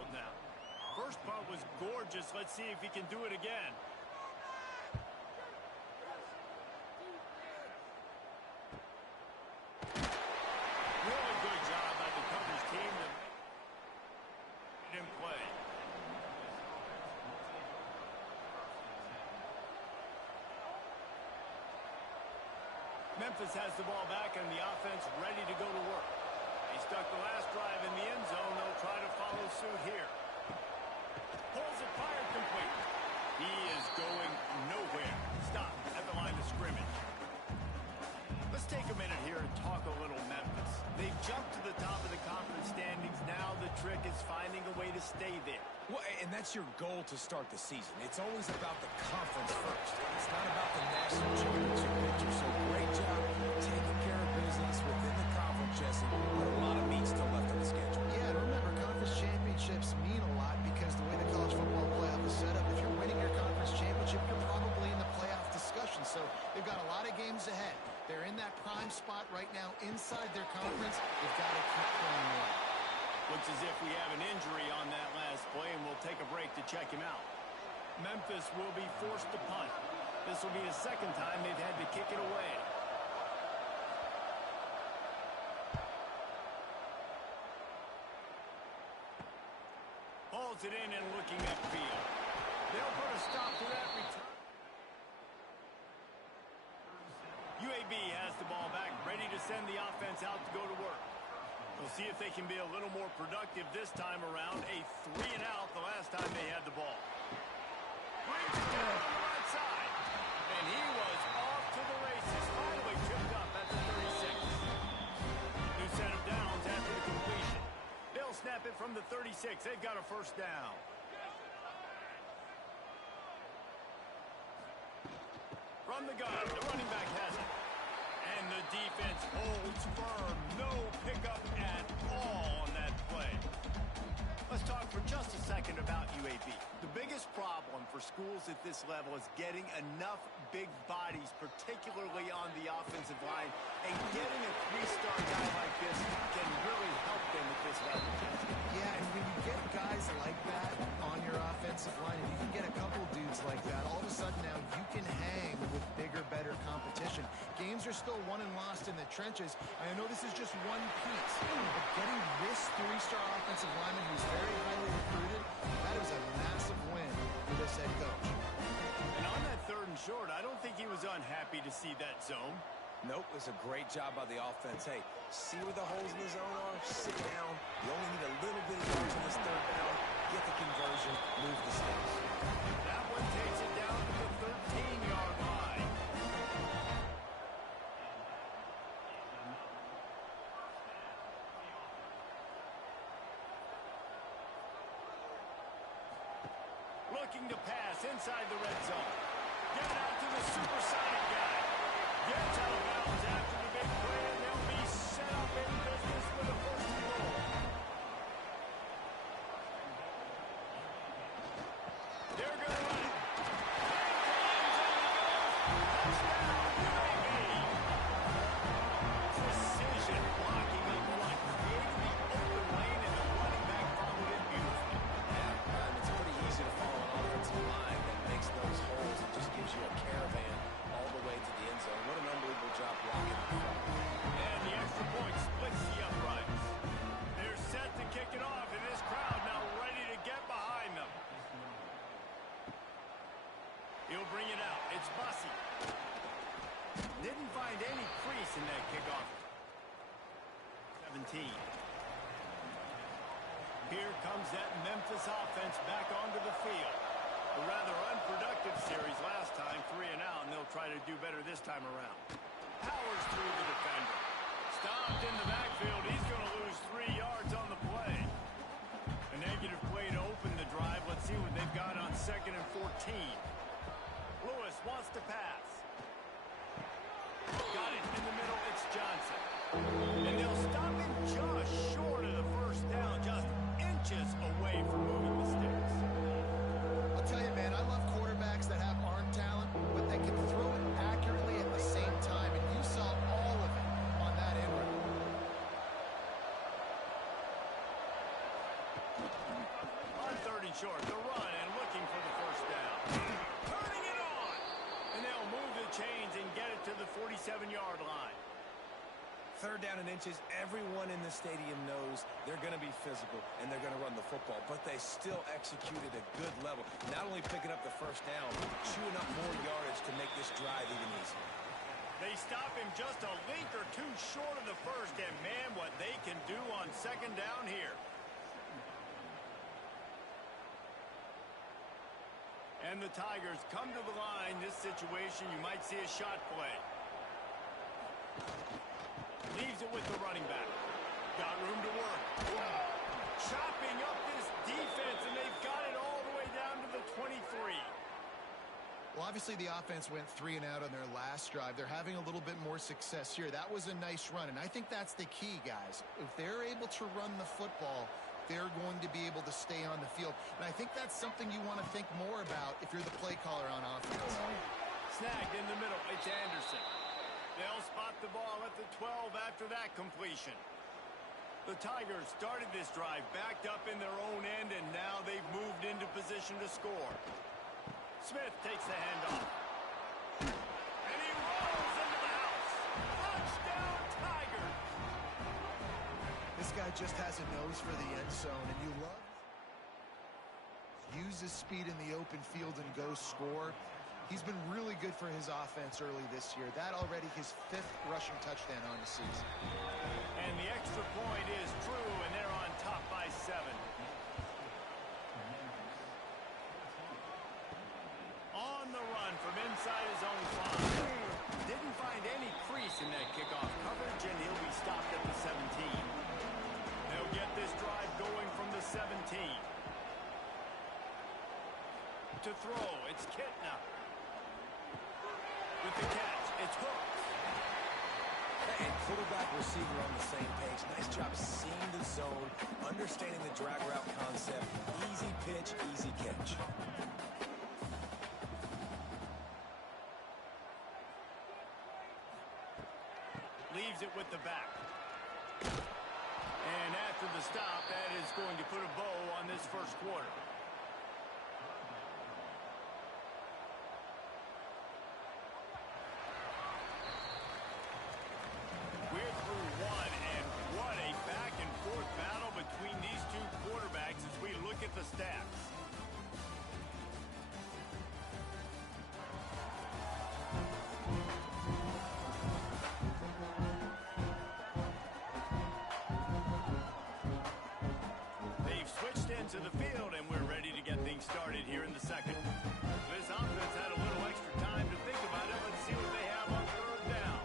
field now. First punt was gorgeous. Let's see if he can do it again. Really good job by the coverage team to make it in play. Memphis has the ball back and the offense ready to go to work. He stuck the last drive in the end zone. They'll try to follow suit here. Pulls it, fired complete. He is going nowhere. Stop at the line of scrimmage. Let's take a minute here and talk a little Memphis. They've jumped to the top of the conference standings. Now the trick is finding a way to stay there. Well, and that's your goal to start the season. It's always about the conference first. It's not about the national championship picture. So great job taking care of business within the conference, Jesse. But a lot of meat still left on the schedule. Yeah, and remember, conference championships mean a lot because the way the college football playoff is set up, if you're winning your conference championship, you're probably in the playoff discussion. So they've got a lot of games ahead. They're in that prime spot right now inside their conference. They've got to keep playing well. Looks as if we have an injury on that last play, and we'll take a break to check him out. Memphis will be forced to punt. This will be the second time they've had to kick it away. Hauls it in and looking upfield. They'll put a stop to that return. UAB has the ball back, ready to send the offense out to go to work. We'll see if they can be a little more productive this time around. A 3-and-out the last time they had the ball. Brings it down on the right side. And he was off to the races. Finally tripped up at the 36. New set of downs after the completion. They'll snap it from the 36. They've got a first down. From the gun, the running back has it. And the defense holds firm. No pickup at all on that play. Let's talk for just a second about UAB. The biggest problem for schools at this level is getting enough big bodies, particularly on the offensive line. And getting a three-star guy like this can really help them at this level. Yeah, and when you get guys like that on your offensive line, if you can get a couple dudes like that, all of a sudden now you can hang with bigger, better competition. Games are still won and lost in the trenches. I know this is just one piece, but getting this three-star offensive lineman who's very highly recruited, that is a massive win for this head coach. And on that 3rd and short, I don't think he was unhappy to see that zone. Nope, it was a great job by the offense. Hey, see where the holes in the zone are? Sit down. You only need a little bit of yards on this 3rd down. Get the conversion. Move the sticks. That one takes it down to the 13-yard line. Looking to pass inside the red zone. Get it out to the supersonic guy. Gets out of bounds after the big play, and they'll be set up in business for the 1st and goal. They're going to run it. Touchdown, UAB. Precision blocking up front. Created the open lane, and the running back followed it beautifully. Yeah, it's pretty easy to follow an offensive line that makes those holes and just gives you a caravan all the way to the end zone. What an unbelievable job blocking up front. And the extra point splits the uprights. They're set to kick it off, and this crowd now ready to get behind them. He'll bring it out. It's Bussey. Didn't find any crease in that kickoff. 17. Here comes that Memphis offense back onto the field. A rather unproductive series last time, 3-and-out, and they'll try to do better this time around. Powers through the defender. Stopped in the backfield. He's going to lose 3 yards on the play. A negative play to open the drive. Let's see what they've got on 2nd and 14. Lewis wants to pass. Got it in the middle. It's Johnson. And they'll stop him just short of the first down, just inches away from moving the sticks. I'll tell you, man, I love quarterbacks that have arm talent, but they can throw it accurately at the same time, and you saw all of it short. The run and looking for the first down. Turning it on. And they'll move the chains and get it to the 47-yard line. Third down and inches, everyone in the stadium knows they're going to be physical and they're going to run the football, but they still executed a good level. Not only picking up the first down, but chewing up more yardage to make this drive even easier. They stop him just a link or two short of the first, and man, what they can do on second down here. And the Tigers come to the line. This situation, you might see a shot play. Leaves it with the running back. Got room to work. Chopping up this defense, and they've got it all the way down to the 23. Well, obviously the offense went 3 and out on their last drive. They're having a little bit more success here. That was a nice run, and I think that's the key, guys. If they're able to run the football, they're going to be able to stay on the field. And I think that's something you want to think more about if you're the play caller on offense. Snagged in the middle. It's Anderson. They'll spot the ball at the 12 after that completion. The Tigers started this drive backed up in their own end, and now they've moved into position to score. Smith takes the handoff. And he rolls into the house. Touchdown, Tigers! This guy just has a nose for the end zone, and you love use his speed in the open field and go score. He's been really good for his offense early this year. That already his 5th rushing touchdown on the season. And the extra point is true, and they're on top by 7. On the run from inside his own 5. Didn't find any crease in that kickoff coverage, and he'll be stopped at the 17. They'll get this drive going from the 17. To throw, it's Kitna. With the catch, it's Hooks. And quarterback receiver on the same page. Nice job seeing the zone, understanding the drag route concept. Easy pitch, easy catch. Leaves it with the back. And after the stop, that is going to put a bow on this first quarter. We're through one, and what a back-and-forth battle between these two quarterbacks as we look at the stats. They've switched into the field, and we're ready to get things started here in the second. This offense had a little extra time to think about it. Let's see what they have on third down.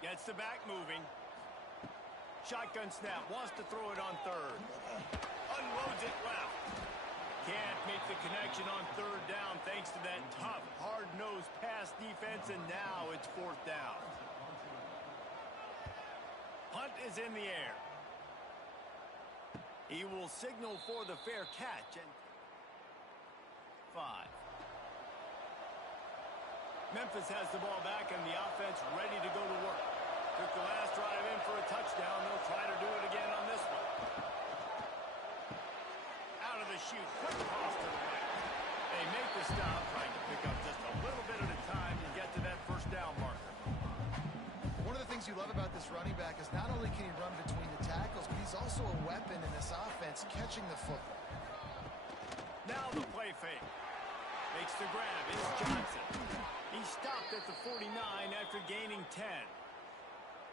Gets the back moving. Shotgun snap. Wants to throw it on third. Unloads it left. Can't make the connection on third down thanks to that tough, hard-nosed pass defense, and now it's fourth down. Punt is in the air. He will signal for the fair catch. And 5. Memphis has the ball back, and the offense ready to go to work. Took the last drive in for a touchdown. They'll try to do it again on this one. Out of the chute. Quick toss to the right. They make the stop, trying to pick up just a little bit at a time to get to that first down marker. One of the things you love about this running back is not only can he run between the tackles, but he's also a weapon in this offense catching the football. Now the play fake. Makes the grab. It's Johnson. He stopped at the 49 after gaining 10.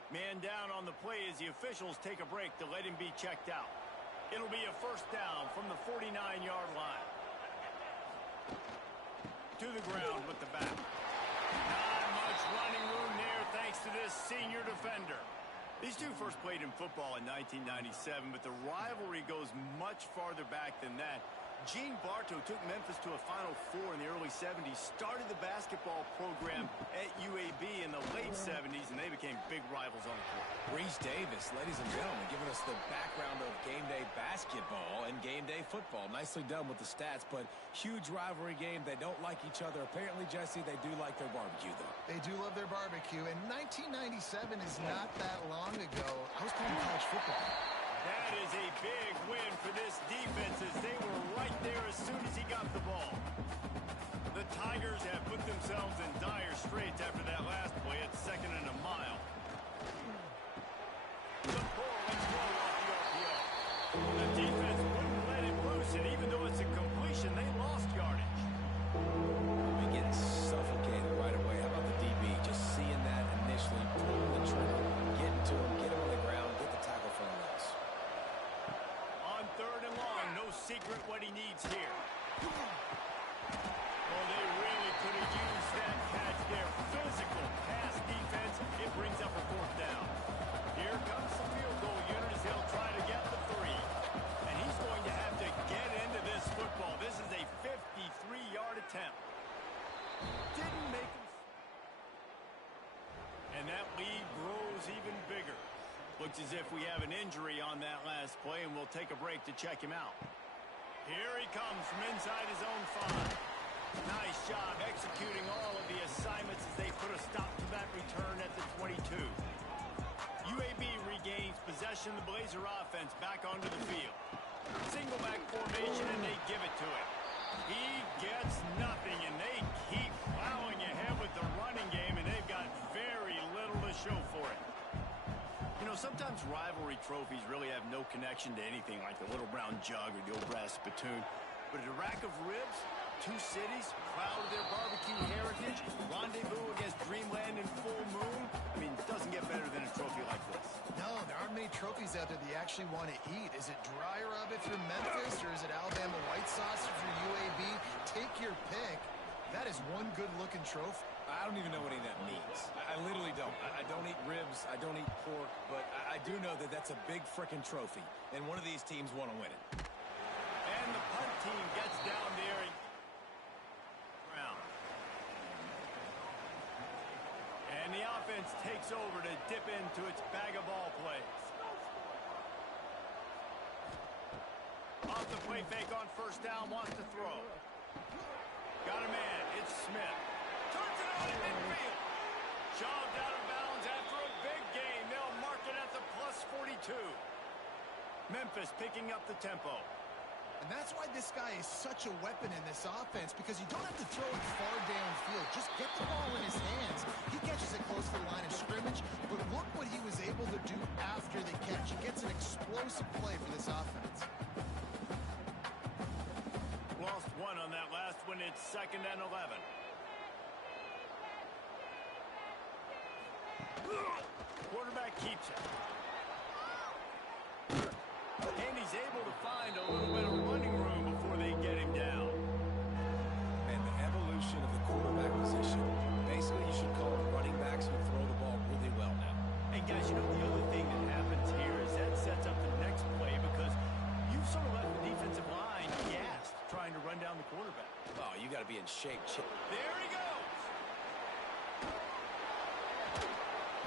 Man down on the play as the officials take a break to let him be checked out. It'll be a first down from the 49-yard line. To the ground with the back. Not much running room there thanks to this senior defender. These two first played in football in 1997, but the rivalry goes much farther back than that. Gene Bartow took Memphis to a Final Four in the early 70s, started the basketball program at UAB in the late 70s, and they became big rivals on the court. Reese Davis, ladies and gentlemen, giving us the background of game day basketball and game day football. Nicely done with the stats, but huge rivalry game. They don't like each other. Apparently, Jesse, they do like their barbecue, though. They do love their barbecue, and 1997 is not that long ago. I was playing college football. That is a big win for this defense as they were right there as soon as he got the ball. The Tigers have put themselves in dire straits after that last play at 2nd and a mile. The pull and throw off the RPO. The defense wouldn't let it loose, and even though it's a completion, they lost yardage. We get suffocated right away. How about the DB? Just seeing that initially, pulling the trigger, getting to him, get him on the ground, get the tackle for a loss. On 3rd and long, no secret what he needs here. Well, they really could have used that catch there. Physical pass defense. It brings up a 4th down. Here comes the field goal unit as they'll try to get the 3. And he's going to have to get into this football. This is a 53-yard attempt. Didn't make him. And that lead grows even bigger. Looks as if we have an injury on that last play, and we'll take a break to check him out. Here he comes from inside his own 5. Nice job executing all of the assignments as they put a stop to that return at the 22. UAB regains possession of the Blazer offense back onto the field. Single back formation, and they give it to him. He gets nothing, and they keep plowing ahead with the running game, and they've got very little to show for it. You know, sometimes rivalry trophies really have no connection to anything like the Little Brown Jug or the old brass spittoon. But a rack of ribs, 2 cities, proud of their barbecue heritage, rendezvous against Dreamland and Full Moon. I mean, it doesn't get better than a trophy like this. No, there aren't many trophies out there that you actually want to eat. Is it dry rub if you're Memphis, or is it Alabama white sauce if you're UAB? Take your pick. That is one good-looking trophy. I don't even know what any of that means. I literally don't. I don't eat ribs. I don't eat pork. But I do know that that's a big frickin' trophy. And one of these teams want to win it. And the punt team gets down there and ground. And the offense takes over to dip into its bag of ball plays. Off the play fake on 1st down, wants to throw. Got a man. It's Smith. Turns it on in midfield. Shoved out of bounds after a big gain. They'll mark it at the plus 42. Memphis picking up the tempo. And that's why this guy is such a weapon in this offense, because you don't have to throw it far downfield. Just get the ball in his hands. He catches it close to the line of scrimmage, but look what he was able to do after the catch. He gets an explosive play for this offense. Lost 1 on that last one. It's 2nd and 11. Quarterback keeps it. And he's able to find a little bit of running room before they get him down. And the evolution of the quarterback position, basically you should call them running backs who throw the ball really well now. And guys, you know, the other thing that happens here is that sets up the next play, because you've sort of left the defensive line gassed trying to run down the quarterback. Oh, you got to be in shape. There he goes.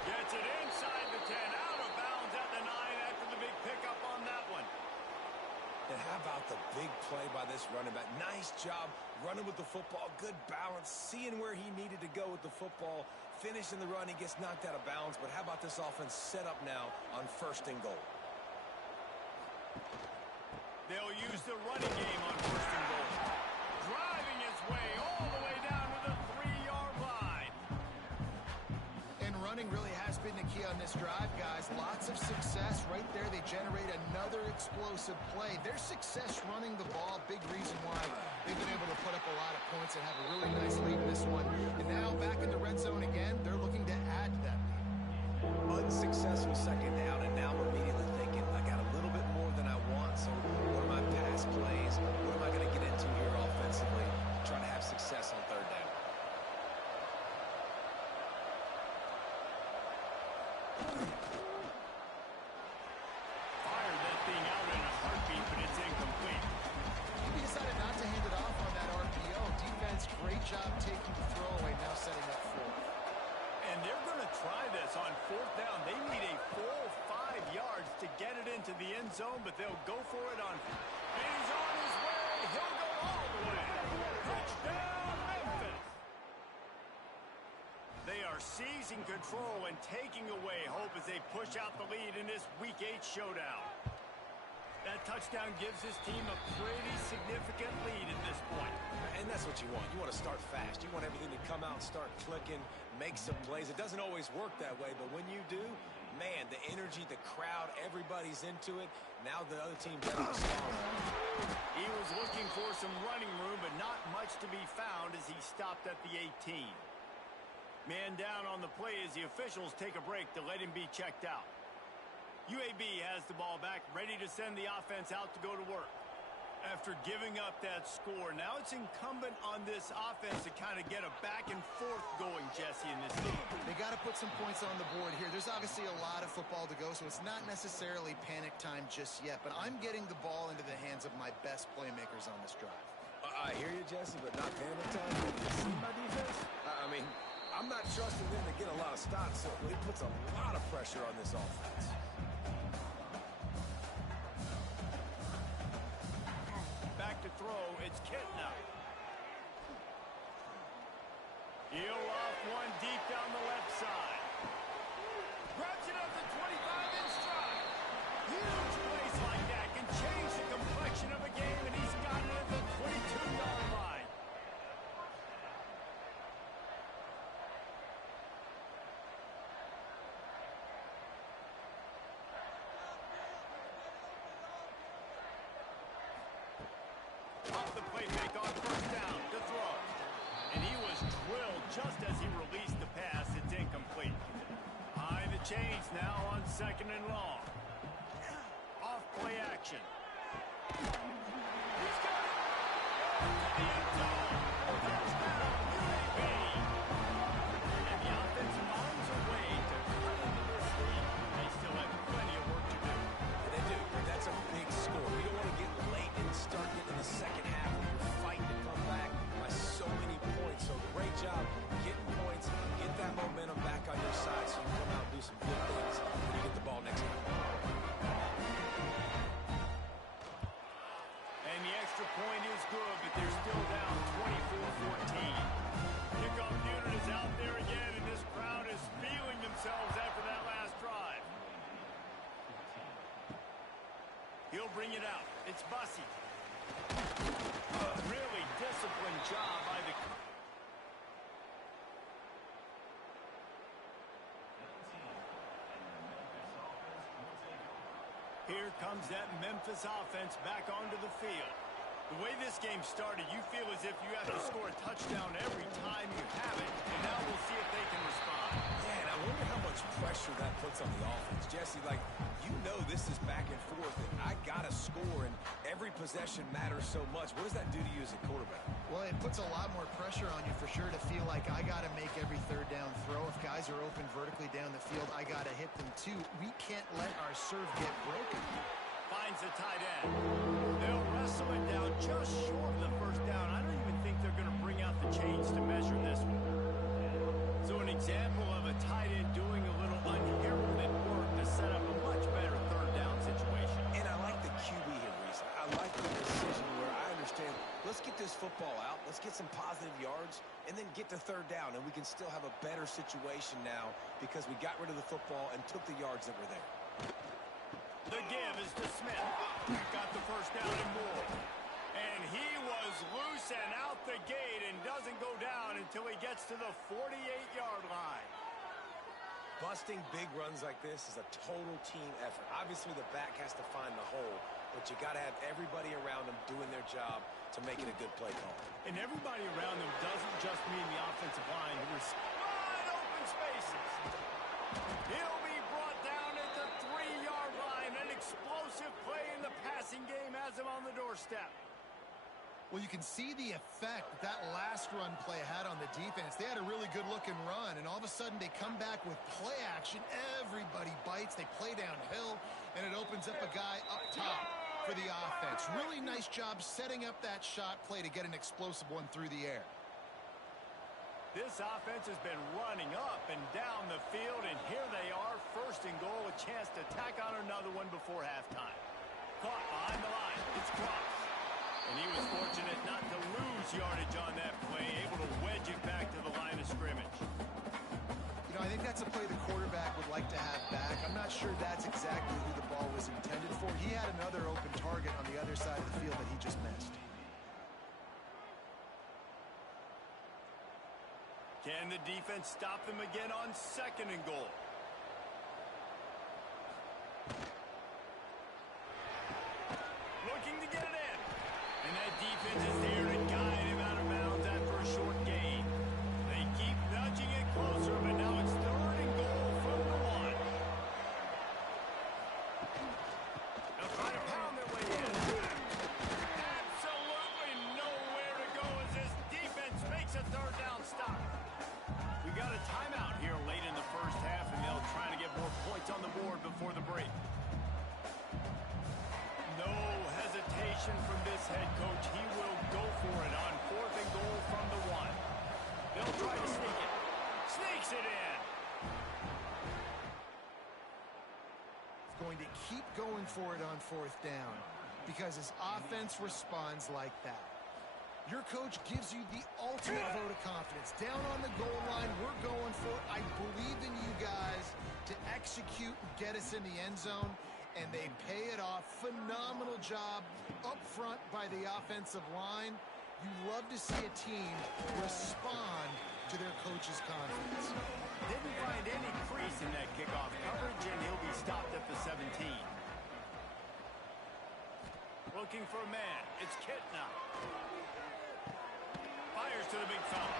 Gets it inside the 10, out of bounds at the 9 after the big pickup on that one. And how about the big play by this running back? Nice job running with the football, good balance, seeing where he needed to go with the football, finishing the run. He gets knocked out of bounds, but how about this offense set up now on 1st and goal? They'll use the running game on 1st and goal. Driving his way all the way down to the 3-yard line. And running really has been the key on this drive, guys. Lots of success right there. They generate another explosive play. Their success running the ball, big reason why they've been able to put up a lot of points and have a really nice lead in this one. And now back in the red zone again, they're looking to add to that lead. Unsuccessful 2nd down, and now we're immediately thinking, I got a little bit more than I want, so what are my pass plays? What am I going to get into here offensively? Trying to have success on 3rd down. Fired that thing out in a heartbeat, but it's incomplete. He decided not to hand it off on that RPO. Defense, great job taking the throwaway, now setting up 4th. And they're going to try this on 4th down. They need a full 5 yards to get it into the end zone, but they'll go for it on. And he's on his way. He'll go all the way. Touchdown, Memphis. They are seizing control and taking away hope as they push out the lead in this Week 8 showdown. That touchdown gives his team a pretty significant lead at this point. And that's what you want. You want to start fast. You want everything to come out and start clicking, make some plays. It doesn't always work that way, but when you do, man, the energy, the crowd, everybody's into it. Now the other team doesn't respond. He was looking for some running room, but not much to be found as he stopped at the 18. Man down on the play as the officials take a break to let him be checked out. UAB has the ball back, ready to send the offense out to go to work. After giving up that score, now it's incumbent on this offense to kind of get a back and forth going, Jesse, in this game. They got to put some points on the board here. There's obviously a lot of football to go, so it's not necessarily panic time just yet, but I'm getting the ball into the hands of my best playmakers on this drive. I hear you, Jesse, but not panic time. You see my defense? I mean, I'm not trusting them to get a lot of stops, so it puts a lot of pressure on this offense. Back to throw, it's Kitna. He'll off one deep down the left side. Grabs it up to 25 in stride. Huge plays like that can change the complexion of a game, and he's got it at the 22-yard line. Off the play fake on first down to throw. And he was drilled just as he released the pass. It's incomplete. Behind the chains now on second and long. Off play action. He's got it. To the end zone. Touchdown, UAB. And the offensive lines are way to cut into this lead. They still have plenty of work to do. They do, but that's a big score. We don't want to get late and start into the second half when you're fighting to come back by so many points. So great job getting points, get that momentum back on your side so you can come out and do some good things when you get the ball next time. And the extra point is good, but they're still down 24-14. Kickoff unit is out there again, and this crowd is feeling themselves after that last drive. He'll bring it out. It's Bussey. Really disciplined job by the... Here comes that Memphis offense back onto the field. The way this game started, you feel as if you have to score a touchdown every time you have it, and now we'll see if they can respond. Yeah, and I wonder how much pressure that puts on the offense. Jesse, like, you know this is back and forth, and I got to score, and every possession matters so much. What does that do to you as a quarterback? Well, it puts a lot more pressure on you for sure to feel like I got to make every third down throw. If guys are open vertically down the field, I got to hit them too. We can't let our serve get broken. Finds the tight end. They'll wrestle it down just short of the first down. I don't even think they're going to bring out the chains to measure this one. So an example of a tight end doing a little unheralded work to set up a much better third down situation. And I like the QB here, Reese. I like the decision where I understand, let's get this football out, let's get some positive yards, and then get to third down, and we can still have a better situation now because we got rid of the football and took the yards that were there. The give is to Smith. Got the first down and more. And he was loose and out the gate and doesn't go down until he gets to the 48-yard line. Busting big runs like this is a total team effort. Obviously, the back has to find the hole, but you got to have everybody around them doing their job to make it a good play call. And everybody around them doesn't just mean the offensive line. There's wide open spaces. He'll be brought down at the 3-yard line. An explosive play in the passing game has him on the doorstep. Well, you can see the effect that last run play had on the defense. They had a really good-looking run, and all of a sudden they come back with play action. Everybody bites. They play downhill, and it opens up a guy up top for the offense. Really nice job setting up that shot play to get an explosive one through the air. This offense has been running up and down the field, and here they are, first and goal, a chance to tack on another one before halftime. Caught behind the line. It's Cross. And he was fortunate not to lose yardage on that play, able to wedge it back to the line of scrimmage. You know, I think that's a play the quarterback would like to have back. I'm not sure that's exactly who the ball was intended for. He had another open target on the other side of the field that he just missed. Can the defense stop them again on 2nd and goal? Looking to get it in. And that defense is there to guide him out of bounds after a short gain. They keep nudging it closer, but now it's 3rd and goal from the 1. They'll try to pound their way in. Absolutely nowhere to go as this defense makes a 3rd down stop. We got a timeout here late in the first half, and they'll try to get more points on the board before the break. No hesitation from this head coach. He will go for it on 4th and goal from the 1. They'll try to sneak it. Sneaks it in. He's going to keep going for it on 4th down because his offense responds like that. Your coach gives you the ultimate vote of confidence. Down on the goal line, we're going for it. I believe in you guys to execute and get us in the end zone, and they pay it off. Phenomenal job up front by the offensive line. You love to see a team respond to their coach's confidence. Didn't find any crease in that kickoff coverage, and he'll be stopped at the 17. Looking for a man. It's Kitna. Fires to the big fella.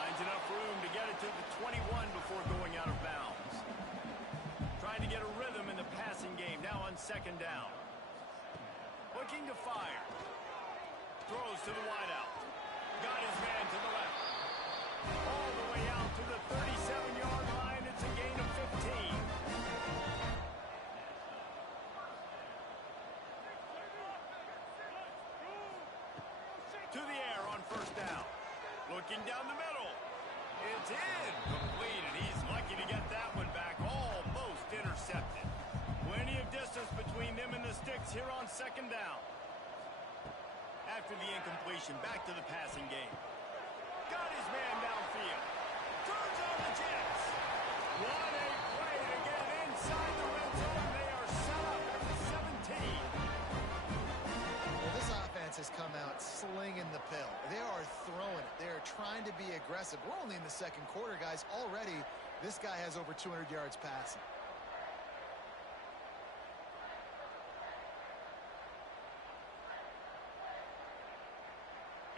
Finds enough room to get it to the 21 before going out of bounds. Trying to get a rhythm in the passing game now on 2nd down. Looking to fire. Throws to the wideout. Got his man to the left. All the way out to the 37-yard line. It's a gain of 15. To the air on 1st down. Looking down the middle. It's in. Complete, and he's lucky to get that one back. Almost intercepted. Plenty of distance between them and the sticks here on 2nd down. After the incompletion, back to the passing game. Got his man downfield. Turns on the Jets. What a play to get inside the red zone. They are set up at the 17. Well, this offense has come out slinging the pill. They are throwing it. They are trying to be aggressive. We're only in the 2nd quarter, guys. Already, this guy has over 200 yards passing.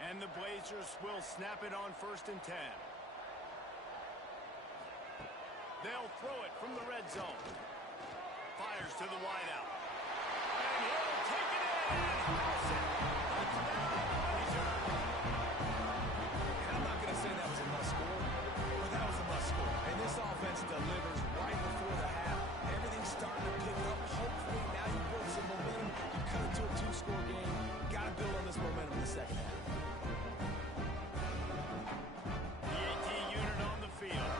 And the Blazers will snap it on 1st and 10. They'll throw it from the red zone. Fires to the wideout. And he'll take it in and house it. Touchdown, Blazers. And I'm not going to say that was a must-score, but that was a must-score. And this offense delivers right before the half. Everything's starting to pick up. Hopefully, now you build some momentum. You cut it to a 2-score game. Got to build on this momentum in the 2nd half. The AT unit on the field.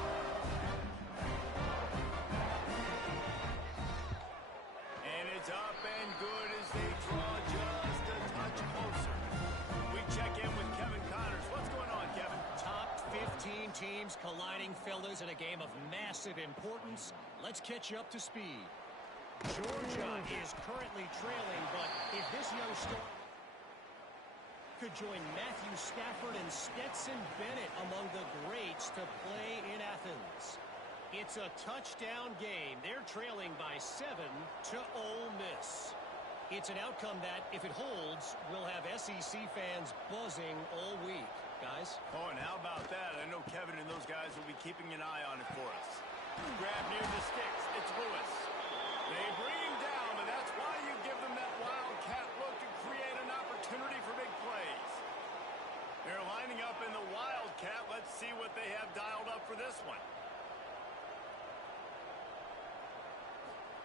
And it's up and good as they draw just a touch closer. We check in with Kevin Connors. What's going on, Kevin? Top 15 teams colliding, fellas, in a game of massive importance. Let's catch you up to speed. Georgia is currently trailing, but if this young star could join Matthew Stafford and Stetson Bennett among the greats to play in Athens. It's a touchdown game. They're trailing by 7 to Ole Miss. It's an outcome that, if it holds, will have SEC fans buzzing all week. Guys? Oh, and how about that? I know Kevin and those guys will be keeping an eye on it for us. Grab near the sticks. It's Lewis. They bring him down, and that's why you give them that wildcat look to create an opportunity for big plays. They're lining up in the wildcat. Let's see what they have dialed up for this one.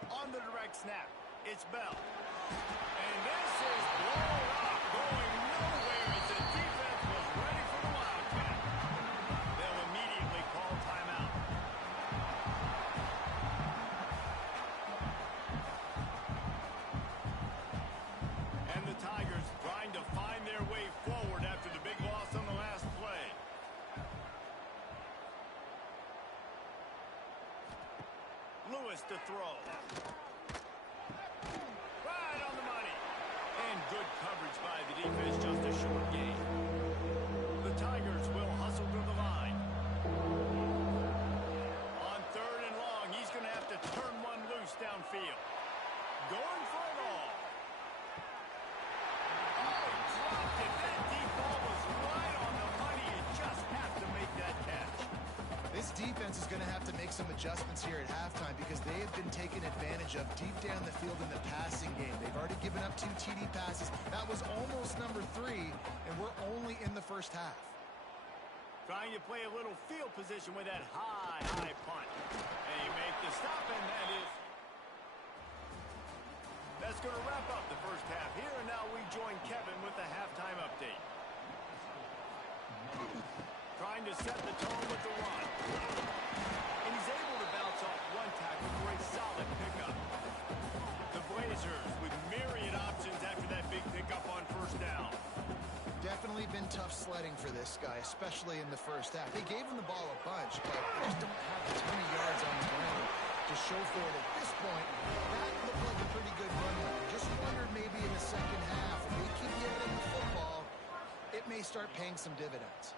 On the direct snap, it's Bell. And this is blown up, going nowhere as the defense was ready for the wildcat. They'll immediately call timeout. And the Tigers trying to find their way forward after the big loss on the last play. Lewis to throw. Right on the money. And good coverage by the defense, just a short gain. The Tigers will hustle to the line. On 3rd and long, he's going to have to turn one loose downfield. Going for it all. Oh, he dropped it. That deep ball was right on the money. You just have to make that catch. This defense is going to have to make some adjustments here at halftime because they have been taken advantage of deep down the field in the passing game. They've already given up 2 TD passes. That was almost number 3, and we're only in the first half. Trying to play a little field position with that high punt. And you make the stop, and that's going to wrap up the first half here. And now we join Kevin with the halftime update. Trying to set the tone with the run. And he's able to bounce off one tackle for a solid pickup. The Blazers with myriad options after that big pickup on first down. Definitely been tough sledding for this guy, especially in the first half. They gave him the ball a bunch, but they just don't have a ton of yards on the ground to show for it at this point. That looked like a pretty good run. Just wondered maybe in the second half, if they keep getting him the football, it may start paying some dividends.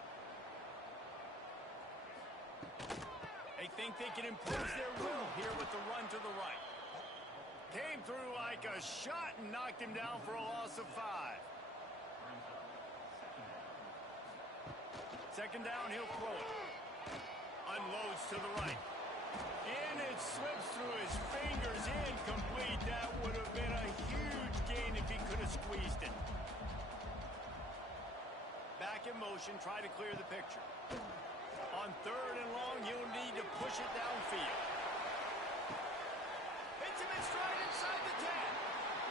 They think they can impose their will here with the run to the right. Came through like a shot and knocked him down for a loss of 5. Second down, he'll throw it. Unloads to the right. And it slips through his fingers. Incomplete. That would have been a huge gain if he could have squeezed it. Back in motion, try to clear the picture. On 3rd and long, you'll need to push it downfield. Hits him in stride inside the 10.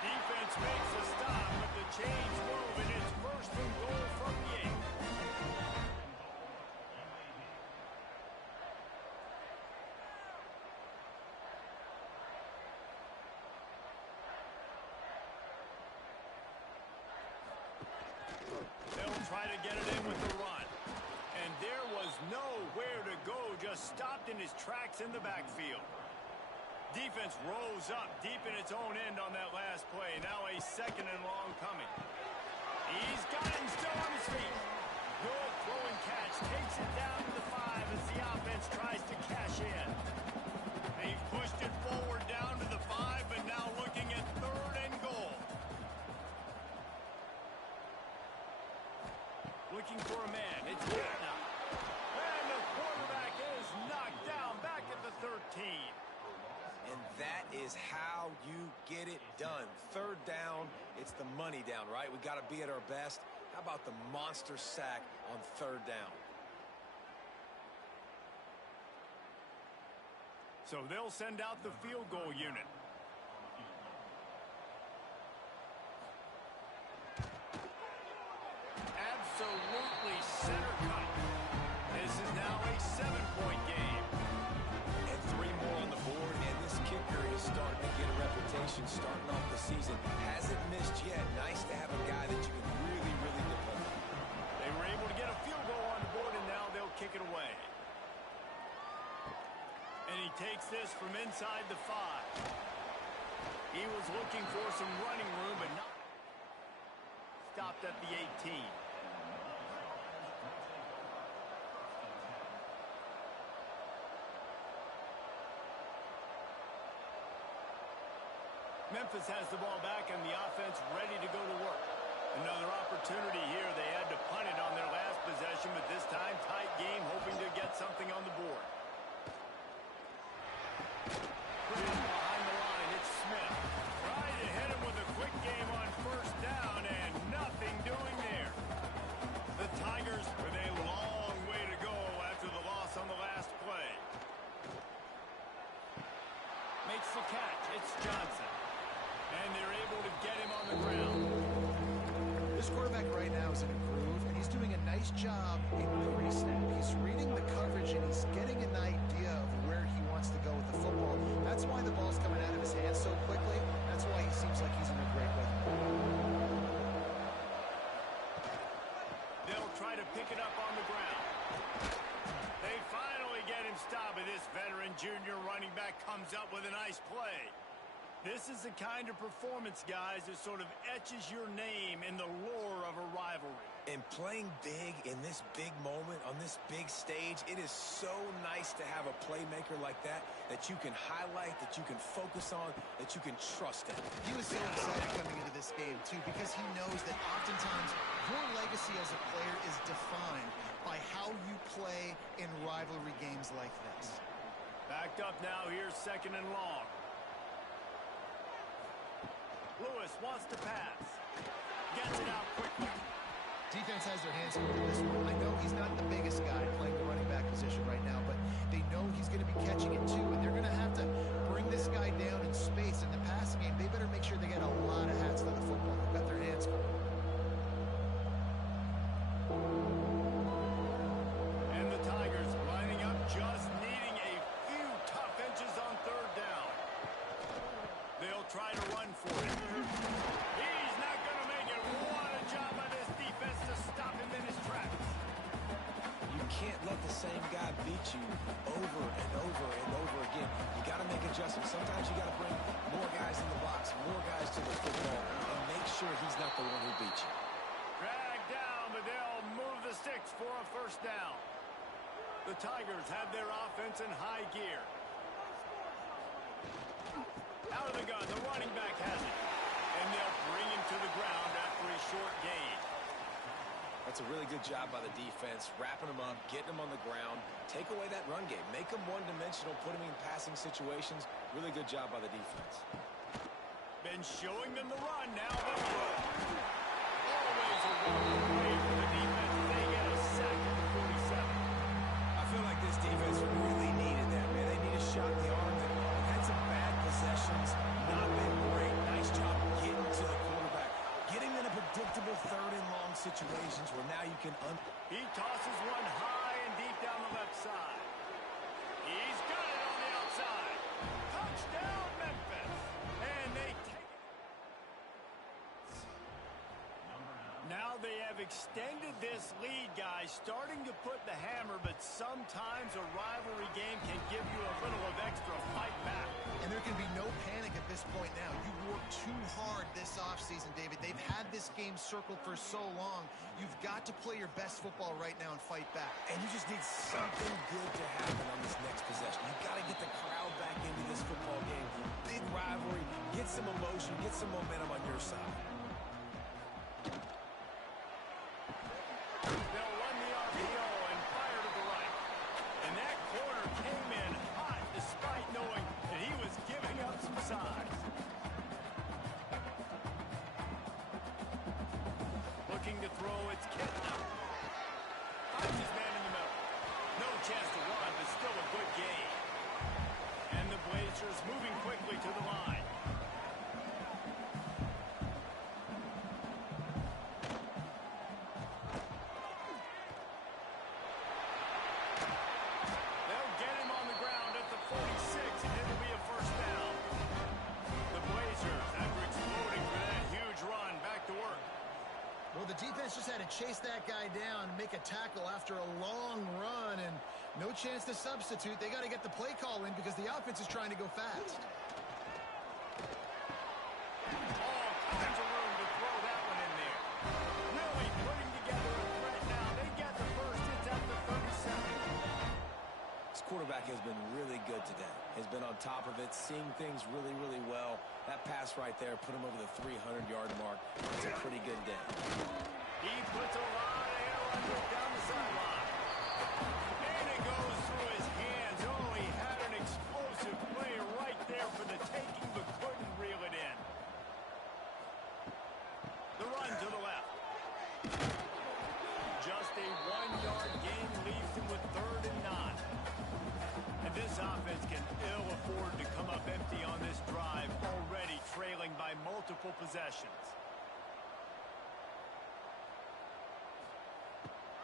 Defense makes a stop, but the chains move, and it's 1st and goal from the 8. They'll try to get it in with the run. And there was nowhere to go, just stopped in his tracks in the backfield. Defense rose up deep in its own end on that last play. Now a 2nd and long coming. He's got him still on his feet. Good throw and catch. Takes it down to the 5 as the offense tries to cash in. They've pushed it forward down to the 5, but now looking at 3rd and goal. Looking for a man. It's good now. And the quarterback is knocked down back at the 13. And that is how you get it done. 3rd down, it's the money down, right? We got to be at our best. How about the monster sack on 3rd down? So they'll send out the field goal unit. Absolutely center cut. This is now a 7-point game. And 3 more on the board, and this kicker is starting to get a reputation starting off the season. Hasn't missed yet. Nice to have a guy that you can really, really depend on. They were able to get a field goal on the board, and now they'll kick it away. And he takes this from inside the 5. He was looking for some running room, but not stopped at the 18. Memphis has the ball back and the offense ready to go to work. Another opportunity here. They had to punt it on their last possession, but this time tight game, hoping to get something on the board. Behind the line, it's Smith. Tried to hit him with a quick game on 1st down, and nothing doing there. The Tigers with a long way to go after the loss on the last play. Makes the catch. It's Johnson. And they're able to get him on the ground. This quarterback right now is in a groove, and he's doing a nice job in pre-snap. He's reading the coverage, and he's getting an idea of where he wants to go with the football. That's why the ball's coming out of his hands so quickly. That's why he seems like he's in a great rhythm. They'll try to pick it up on the ground. They finally get him stopped, and this veteran junior running back comes up with a nice play. This is the kind of performance, guys, that sort of etches your name in the lore of a rivalry. And playing big in this big moment, on this big stage, it is so nice to have a playmaker like that you can highlight, that you can focus on, that you can trust in. He was so excited coming into this game, too, because he knows that oftentimes your legacy as a player is defined by how you play in rivalry games like this. Backed up now, here's 2nd and long. Lewis wants to pass. Gets it out quickly. Defense has their hands full with this one. I know he's not the biggest guy playing the running back position right now, but they know he's going to be catching it too, and they're going to have to bring this guy down in space. In the passing game, they better make sure they get a lot of hats to the football. They've got their hands full. And the Tigers lining up, just needing a few tough inches on 3rd down. They'll try to run for it. He's not going to make it. What a job by this defense to stop him in his tracks. You can't let the same guy beat you over and over and over again. You got to make adjustments. Sometimes you got to bring more guys in the box, more guys to the football, and make sure he's not the one who beat you. Dragged down, but they'll move the sticks for a 1st down. The Tigers have their offense in high gear. Out of the gun, the running back has it. And they'll bring him to the ground after a short gain. That's a really good job by the defense, wrapping him up, getting him on the ground. Take away that run game. Make him one-dimensional, put him in passing situations. Really good job by the defense. Been showing them the run, now the throw. Always a welcome play for the defense. They get a sack at the 47. I feel like this defense really needed that, man. They need a shot in the arm. They've had some bad possessions, not been great. Nice job getting to the quarterback. Getting in a predictable 3rd and long situations where now you can... He tosses one high and deep down the left side. He's got it on the outside. Touchdown, Memphis. And they take it. Now they have extended this lead, guys, starting to put the hammer, but sometimes a rivalry game can give you a little of extra fight back. And there can be no panic at this point now. You worked too hard this offseason, David. They've had this game circled for so long. You've got to play your best football right now and fight back. And you just need something good to happen on this next possession. You've got to get the crowd back into this football game. Big rivalry. Get some emotion. Get some momentum on your side. They'll run the RPO and fire to the right. And that corner came in hot despite knowing that he was giving up some size. Looking to throw, it's Kitna. Finds his man in the middle. No chance to run, but still a good gain. And the Blazers moving quickly to the line. They'll get him on the ground at the 46, and it'll be a 1st down. The Blazers, after exploding for that huge run, back to work. Well, the defense just had to chase that guy down and make a tackle after a long run, and no chance to substitute. They got to get the play call in because the offense is trying to go fast. All kinds of room to throw that one in there. Really putting together a threat now. They get the first. It's at the 37. This quarterback has been really good today. Has been on top of it, seeing things really, really well. That pass right there put him over the 300-yard mark. It's a pretty good day. He puts a lot of air under it down the sideline. And it goes through his hands. Oh, he had an explosive play right there for the taking, but couldn't reel it in. The run to the left. Just a 1-yard gain leaves him with 3rd and 9. And this offense can ill afford to come up empty on this drive, already trailing by multiple possessions.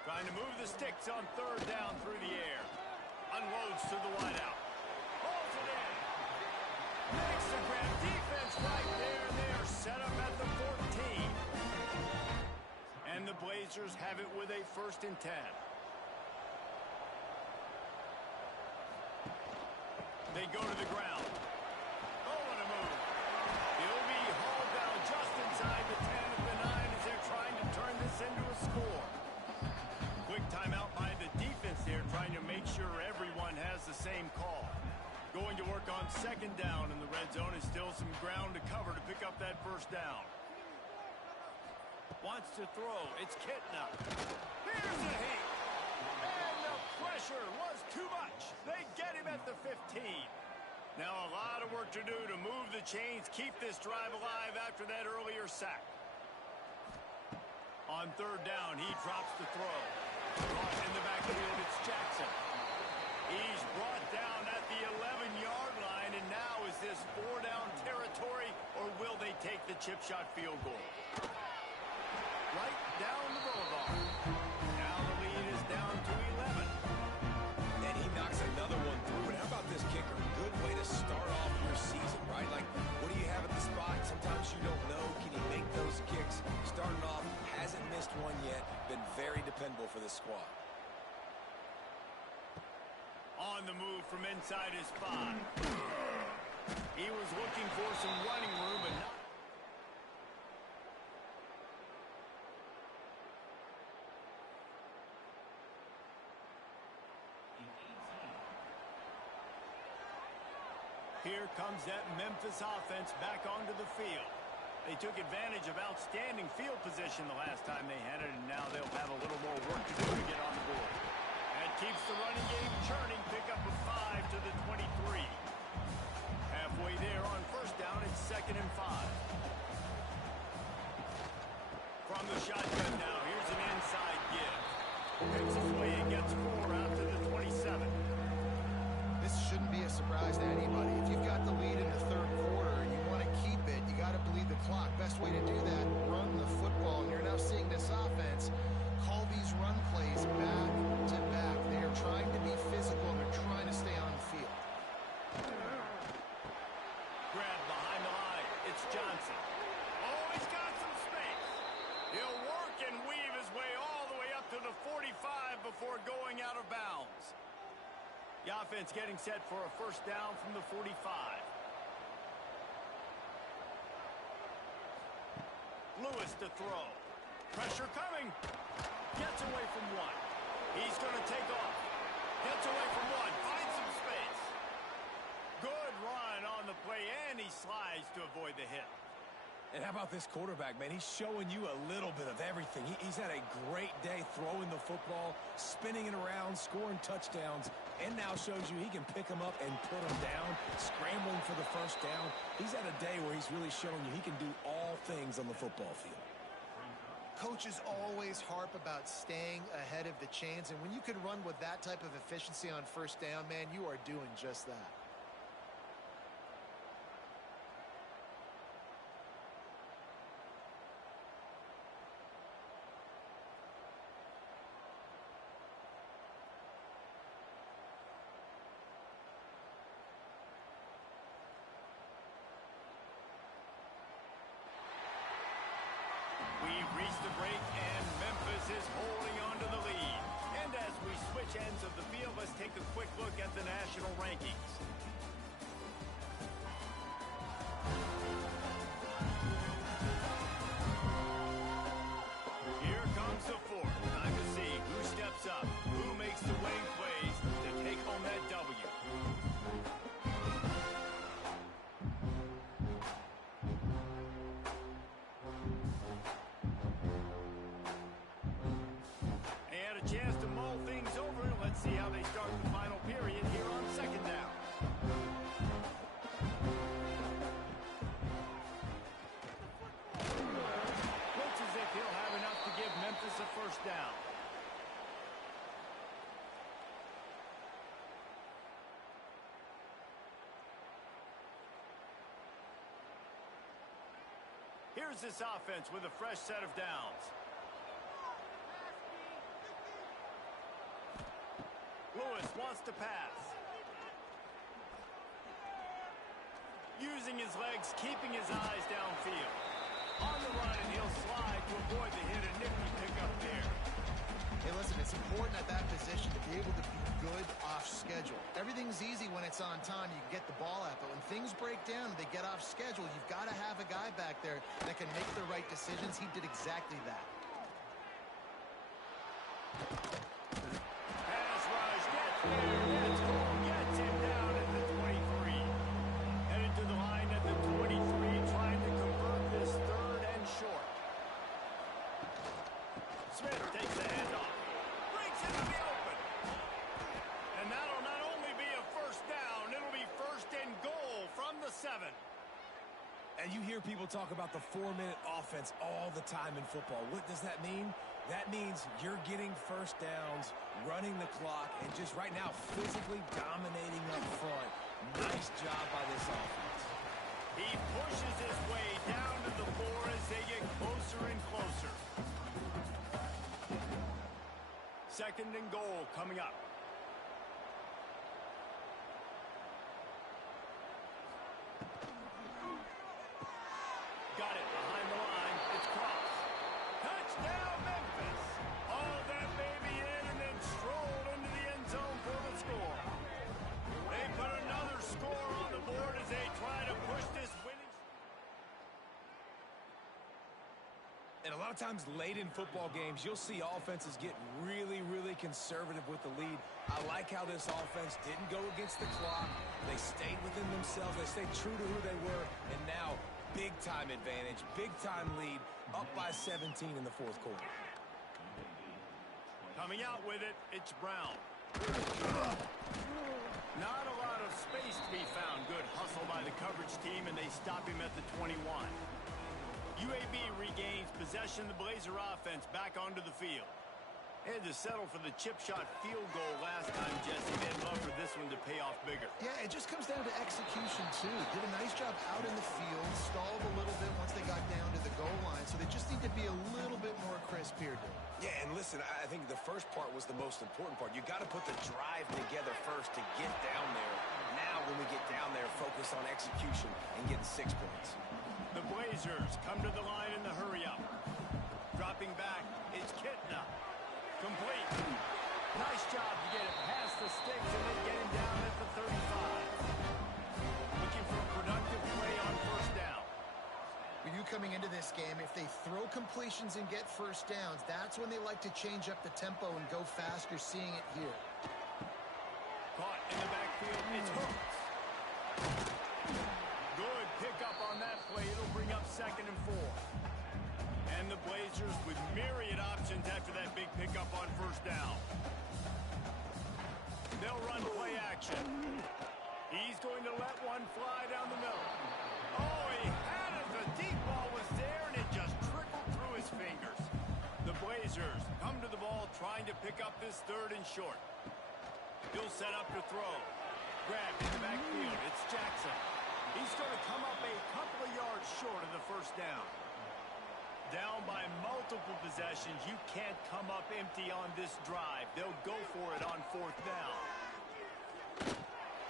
Trying to move the sticks on 3rd down through the air. Unloads to the wideout. Holds it in. Makes the grab. Defense right there. They are set up at the 14. And the Blazers have it with a 1st and 10. They go to the ground. Oh, what a move. He'll be hauled down just inside the 10 at the 9 as they're trying to turn this into a score. Quick timeout by the defense here, trying to make sure everyone has the same call. Going to work on second down in the red zone is still some ground to cover to pick up that first down. Wants to throw. It's Kitna. Here's a hit. And the pressure was too much. They get him at the 15. Now a lot of work to do to move the chains, keep this drive alive after that earlier sack. On third down, he drops the throw. Caught in the backfield, it's Jackson. He's brought down at the 11-yard line, and now is this 4-down territory, or will they take the chip shot field goal? Right down the boulevard. Now the lead is down to 11. And he knocks another one through. And how about this kicker? Good way to start off your season, right? Like, what do you have at the spot? Sometimes you don't know. Can he make those kicks? Starting off, hasn't missed one yet. Been very dependable for this squad. On the move from inside his 5. He was looking for some running room, but not. Here comes that Memphis offense back onto the field. They took advantage of outstanding field position the last time they had it, and now they'll have a little more work to do to get on the board. That keeps the running game churning. Pick up a 5 to the 23. Halfway there on first down, it's 2nd and 5. From the shotgun now, here's an inside give. Picks his way and gets 4 out to the 27. This shouldn't be a surprise to anybody. If you've got the lead in the third quarter and you want to keep it, you got to bleed the clock. Best way to do that, run the football. And you're now seeing this offense call these run plays back to back. They are trying to be physical and they're trying to stay on the field. Grab behind the line. It's Johnson. Oh, he's got some space. He'll work and weave his way all the way up to the 45 before going out of bounds. The offense getting set for a first down from the 45. Lewis to throw. Pressure coming. Gets away from 1. He's going to take off. Gets away from 1. Finds some space. Good run on the play, and he slides to avoid the hit. And how about this quarterback, man? He's showing you a little bit of everything. He's had a great day throwing the football, spinning it around, scoring touchdowns, and now shows you he can pick them up and put them down, scrambling for the first down. He's had a day where he's really showing you he can do all things on the football field. Coaches always harp about staying ahead of the chains, and when you can run with that type of efficiency on first down, man, you are doing just that. We've reached the break, and Memphis is holding on to the lead. And as we switch ends of the field, let's take a quick look at the national rankings. Here comes the 4th. Time to see who steps up, who makes the winning plays to take home that W. Chance to mull things over. Let's see how they start the final period here on second down. Looks as if he'll have enough to give Memphis a first down. Here's this offense with a fresh set of downs. Lewis wants to pass. Using his legs, keeping his eyes downfield. On the run, and he'll slide to avoid the hit. A nifty pickup there. Hey, listen, it's important at that position to be able to be good off schedule. Everything's easy when it's on time. You can get the ball out. But when things break down and they get off schedule, you've got to have a guy back there that can make the right decisions. He did exactly that. Pass rush, gets there, gets home, gets him down at the 23. Headed to the line at the 23, trying to convert this third and short. Smith takes the handoff, breaks into the open. And that'll not only be a first down, it'll be first and goal from the 7. And you hear people talk about the 4-minute offense all the time in football. What does that mean? That means you're getting first downs, running the clock, and just right now physically dominating up front. Nice job by this offense. He pushes his way down to the 4 as they get closer and closer. Second and goal coming up. Got it behind the line. It's crossed. Touchdown, Memphis. All that baby in and then strolled into the end zone for the score. They put another score on the board as they try to push this winning. And a lot of times late in football games, you'll see offenses get really, really conservative with the lead. I like how this offense didn't go against the clock. They stayed within themselves. They stayed true to who they were. And now, big-time advantage, big-time lead, up by 17 in the fourth quarter. Coming out with it, it's Brown. Not a lot of space to be found. Good hustle by the coverage team, and they stop him at the 21. UAB regains possession. The Blazer offense back onto the field. They had to settle for the chip shot field goal last time, Jesse. They'd love for this one to pay off bigger. Yeah, it just comes down to execution, too. Did a nice job out in the field, stalled a little bit once they got down to the goal line, so they just need to be a little bit more crisp here, dude. Yeah, and listen, I think the first part was the most important part. You got to put the drive together first to get down there. Now, when we get down there, focus on execution and getting 6 points. The Blazers come to the line in the hurry-up. Dropping back, it's Kitna. Complete. Nice job to get it past the sticks and then get him down at the 35. Looking for productive play on first down. When you coming into this game, if they throw completions and get first downs, that's when they like to change up the tempo and go fast. You're seeing it here. Caught in the backfield, it's hooked. Good pickup on that play. It'll bring up second and 4. And the Blazers with myriad options after that big pickup on first down. They'll run play action. He's going to let one fly down the middle. Oh, he had it. The deep ball was there, and it just trickled through his fingers. The Blazers come to the ball trying to pick up this third and short. He'll set up to throw. Grab in the backfield. It's Jackson. He's going to come up a couple of yards short of the first down. Down by multiple possessions. You can't come up empty on this drive. They'll go for it on fourth down.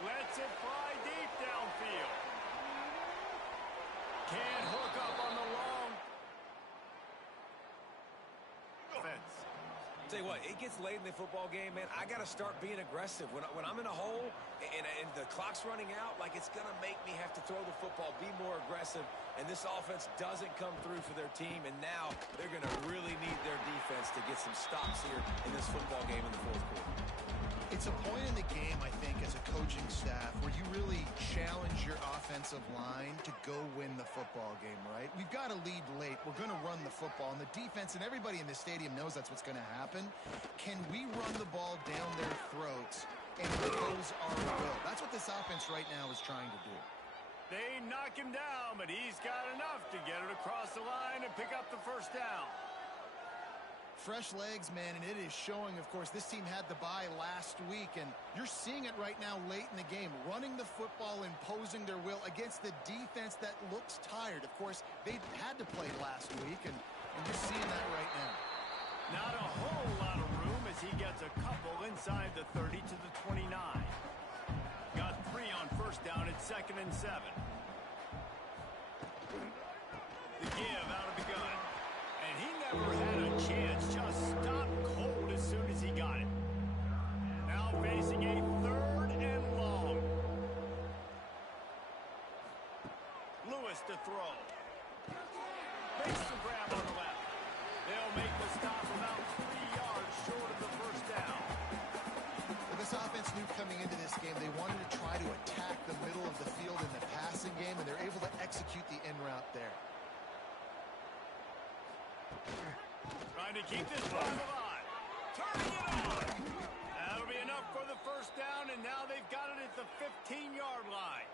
Lets it fly deep downfield. Can't hook up on the long offense. Tell you what, it gets late in the football game, man. I got to start being aggressive. When I'm in a hole and the clock's running out, like it's going to make me have to throw the football, be more aggressive. And this offense doesn't come through for their team. And now they're going to really need their defense to get some stops here in this football game in the fourth quarter. It's a point in the game, I think, as a coaching staff where you really challenge your offensive line to go win the football game, right? We've got to lead late. We're going to run the football. And the defense and everybody in the stadium knows that's what's going to happen. Can we run the ball down their throats and impose our will? That's what this offense right now is trying to do. They knock him down, but he's got enough to get it across the line and pick up the first down. Fresh legs, man, and it is showing, of course, this team had the bye last week, and you're seeing it right now late in the game. Running the football, imposing their will against the defense that looks tired. Of course, they had to play last week, and you're seeing that right now. Not a whole lot of room as he gets a couple inside the 30 to the 29. Got 3 on first down at 2nd and 7. The give out of the gun. And he never had a chance. Just stopped cold as soon as he got it. Now now facing a 3rd and long. Lewis to throw. Makes the grab on the left. They'll make the stop about 3 yards short of the first down. Well, this offense knew coming into this game they wanted to try to attack the middle of the field in the passing game, and they're able to execute the in route there. Trying to keep this drive alive. Turning it on. That'll be enough for the first down, and now they've got it at the 15-yard line.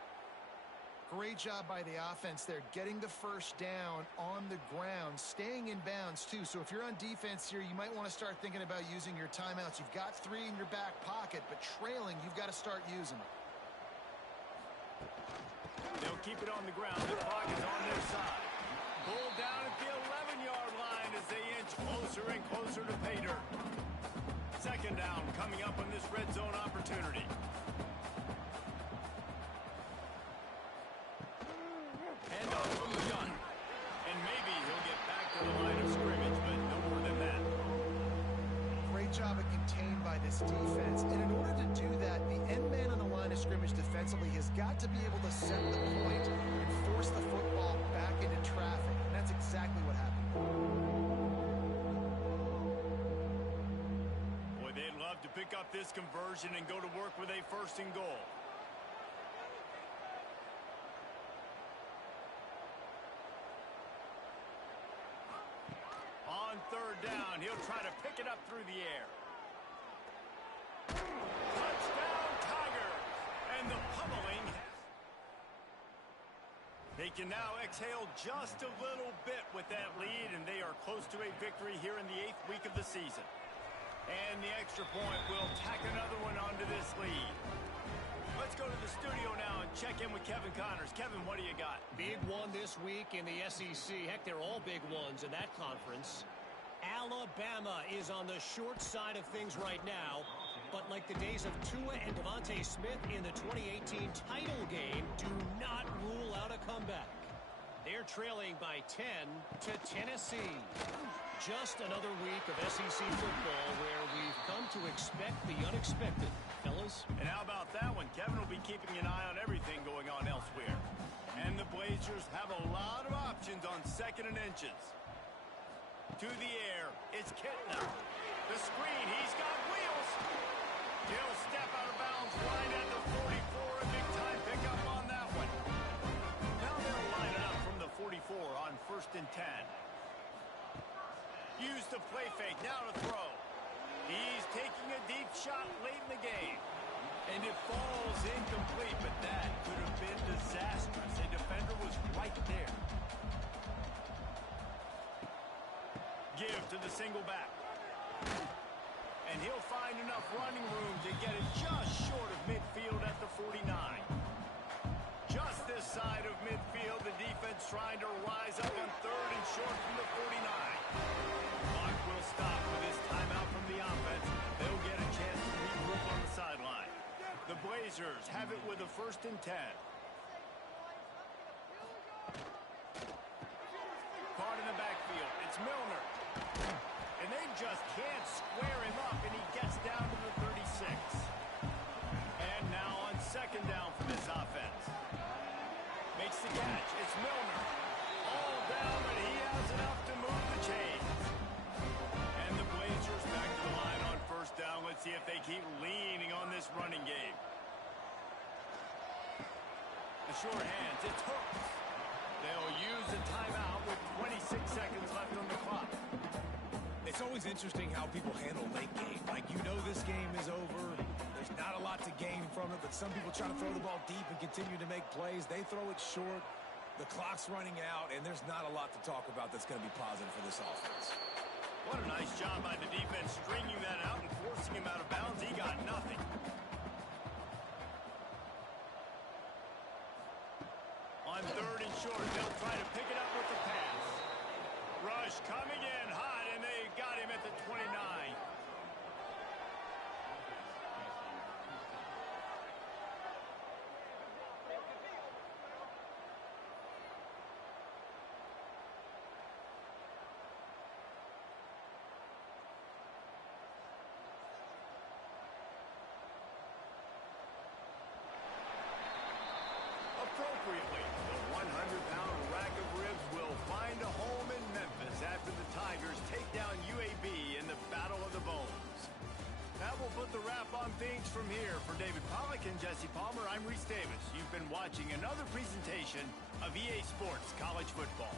Great job by the offense there, getting the first down on the ground, staying in bounds too. So if you're on defense here, you might want to start thinking about using your timeouts. You've got 3 in your back pocket, but trailing, you've got to start using them. They'll keep it on the ground. The clock is on their side. Pulled down at the 11-yard line as they inch closer and closer to pay dirt. Second down coming up on this red zone opportunity. Hand off from the gun. And maybe he'll get back to the line of scrimmage, but no more than that. Great job of contained by this defense. And in order to do that, the end man on the line of scrimmage defensively has got to be able to set the point and force the football back into traffic. And that's exactly what happened. Boy, they'd love to pick up this conversion and go to work with a 1st and goal. On 3rd down, he'll try to pick it up through the air. Touchdown, Tigers! And the pummeling. They can now exhale just a little bit with that lead, and they are close to a victory here in the 8th week of the season. And the extra point will tack another one onto this lead. Let's go to the studio now and check in with Kevin Connors. Kevin, what do you got? Big one this week in the SEC. Heck, they're all big ones in that conference. Alabama is on the short side of things right now. But like the days of Tua and Devontae Smith in the 2018 title game, do not rule out a comeback. They're trailing by 10 to Tennessee. Just another week of SEC football where we've come to expect the unexpected, fellas. And how about that one? Kevin will be keeping an eye on everything going on elsewhere. And the Blazers have a lot of options on 2nd and inches. To the air, it's Kittner. The screen, he's got wheels. He'll step out of bounds right at the 44, a big-time pickup on that one. Now they'll line it up from the 44 on 1st and 10. Use the play fake, now to throw. He's taking a deep shot late in the game. And it falls incomplete, but that could have been disastrous. A defender was right there. Give to the single back. And he'll find enough running room to get it just short of midfield at the 49. Just this side of midfield, the defense trying to rise up on 3rd and short from the 49. Clock will stop with this timeout from the offense. They'll get a chance to regroup on the sideline. The Blazers have it with a 1st and 10. Caught in the backfield. It's Milner. And they just can't square him up, and he gets down to the 36. And now on 2nd down for this offense. Makes the catch. It's Milner. All down, but he has enough to move the chains. And the Blazers back to the line on 1st down. Let's see if they keep leaning on this running game. The short hands. It's Hooks. They'll use a timeout with 26 seconds left on the clock. It's always interesting how people handle late game. Like, you know this game is over. There's not a lot to gain from it, but some people try to throw the ball deep and continue to make plays. They throw it short. The clock's running out, and there's not a lot to talk about that's going to be positive for this offense. What a nice job by the defense stringing that out and forcing him out of bounds. He got nothing. On 3rd and short, they'll try to pick it up with the pass. Rush coming in hot, and they got him at the 29. the wrap on things from here. For David Pollack and Jesse Palmer, I'm Reese Davis. You've been watching another presentation of EA Sports College Football.